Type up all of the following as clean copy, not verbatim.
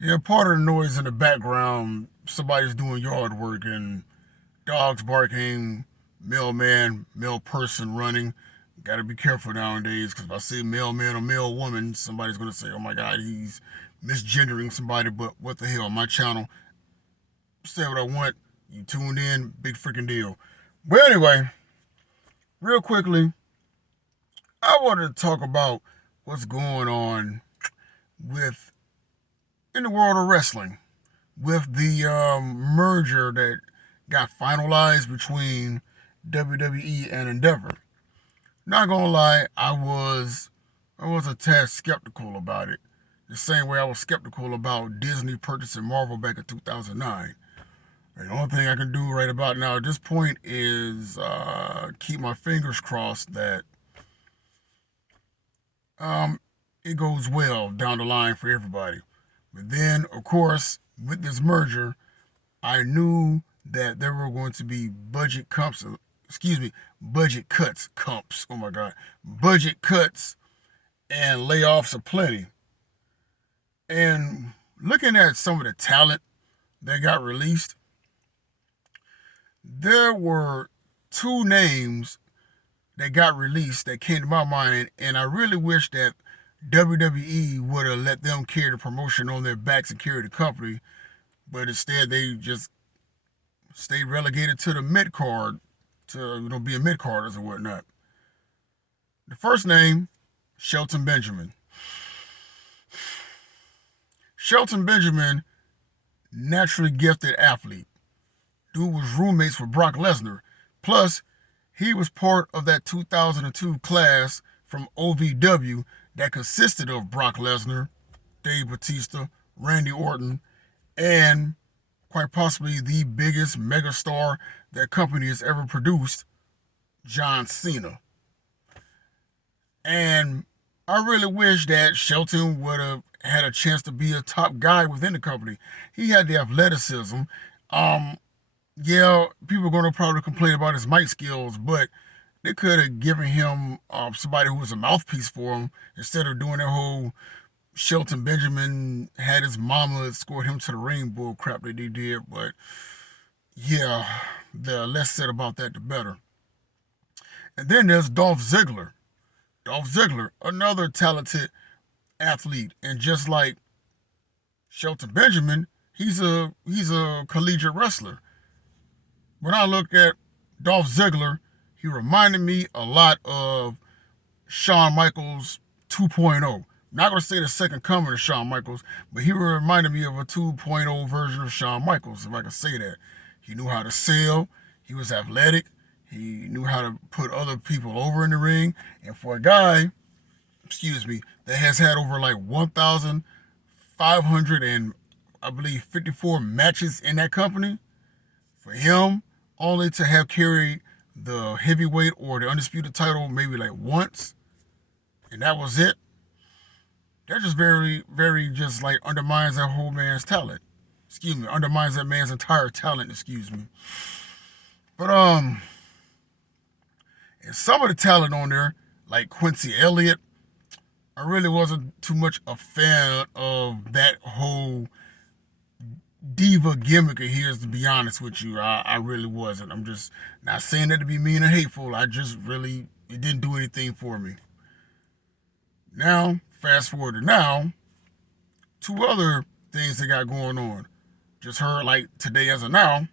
Yeah, part of the noise in the background, somebody's doing yard work and dogs barking, mailman, male person running. Got to be careful nowadays because if I see mailman or male woman, somebody's going to say, oh my God, he's misgendering somebody. But what the hell? My channel, say what I want. You tuned in, big freaking deal. But anyway, real quickly, I wanted to talk about what's going on with in the world of wrestling with the merger that got finalized between WWE and Endeavor. Not gonna lie, I was a tad skeptical about it. The same way I was skeptical about Disney purchasing Marvel back in 2009. The only thing I can do right about now at this point is keep my fingers crossed that um, it goes well down the line for everybody. But then, of course, with this merger, I knew that there were going to be budget cuts, comps. Oh my God, budget cuts and layoffs aplenty. And looking at some of the talent that got released, there were two names that got released that came to my mind, and I really wish that WWE would have let them carry the promotion on their backs and carry the company, but instead they just stayed relegated to the mid card, to being mid carders or whatnot. The first name, Shelton Benjamin. Shelton Benjamin, naturally gifted athlete. Dude was roommates with Brock Lesnar. Plus, he was part of that 2002 class from OVW that consisted of Brock Lesnar, Dave Batista, Randy Orton, and quite possibly the biggest megastar that company has ever produced, John Cena. And I really wish that Shelton would have had a chance to be a top guy within the company. He had the athleticism. Um, yeah, people are going to probably complain about his mic skills, but they could have given him somebody who was a mouthpiece for him instead of doing that whole Shelton Benjamin had his mama escort him to the ring bull crap that they did. But yeah, the less said about that, the better. And then there's Dolph Ziggler. Dolph Ziggler, another talented athlete, and just like Shelton Benjamin, he's a collegiate wrestler. When I look at Dolph Ziggler, he reminded me a lot of Shawn Michaels 2.0. Not going to say the second coming of Shawn Michaels, but he reminded me of a 2.0 version of Shawn Michaels, if I can say that. He knew how to sell, he was athletic, he knew how to put other people over in the ring. And for a guy, that has had over like 1,500 and I believe 54 matches in that company, for him only to have carried the heavyweight or the undisputed title maybe like once, and that was it. That just very, very just like undermines that whole man's talent. Undermines that man's entire talent. But and some of the talent on there, like Quincy Elliott, I really wasn't too much a fan of that whole diva gimmick of his, to be honest with you. I really wasn't. I'm just not saying that to be mean or hateful. I just really, it didn't do anything for me. Now, fast forward to now, two other things they got going on. Just heard like today as of now,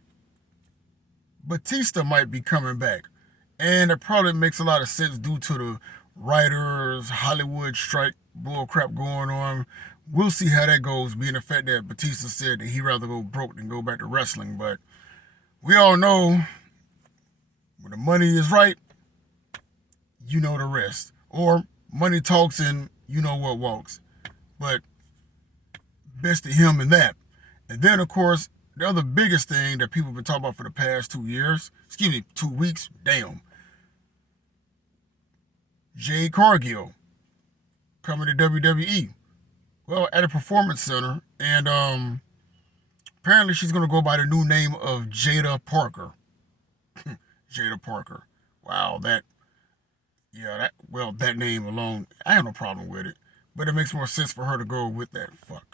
Batista might be coming back. And it probably makes a lot of sense due to the writers, Hollywood strike bull crap going on. We'll see how that goes, being the fact that Batista said that he'd rather go broke than go back to wrestling. But we all know when the money is right, you know the rest. Or money talks and you know what walks. But best to him in that. And then, of course, the other biggest thing that people have been talking about for the past 2 weeks, damn. Jade Cargill coming to WWE. Well, at a performance center, and apparently she's gonna go by the new name of Jada Parker. Jada Parker. Wow, that name alone, I have no problem with it. But it makes more sense for her to go with that. Fuck.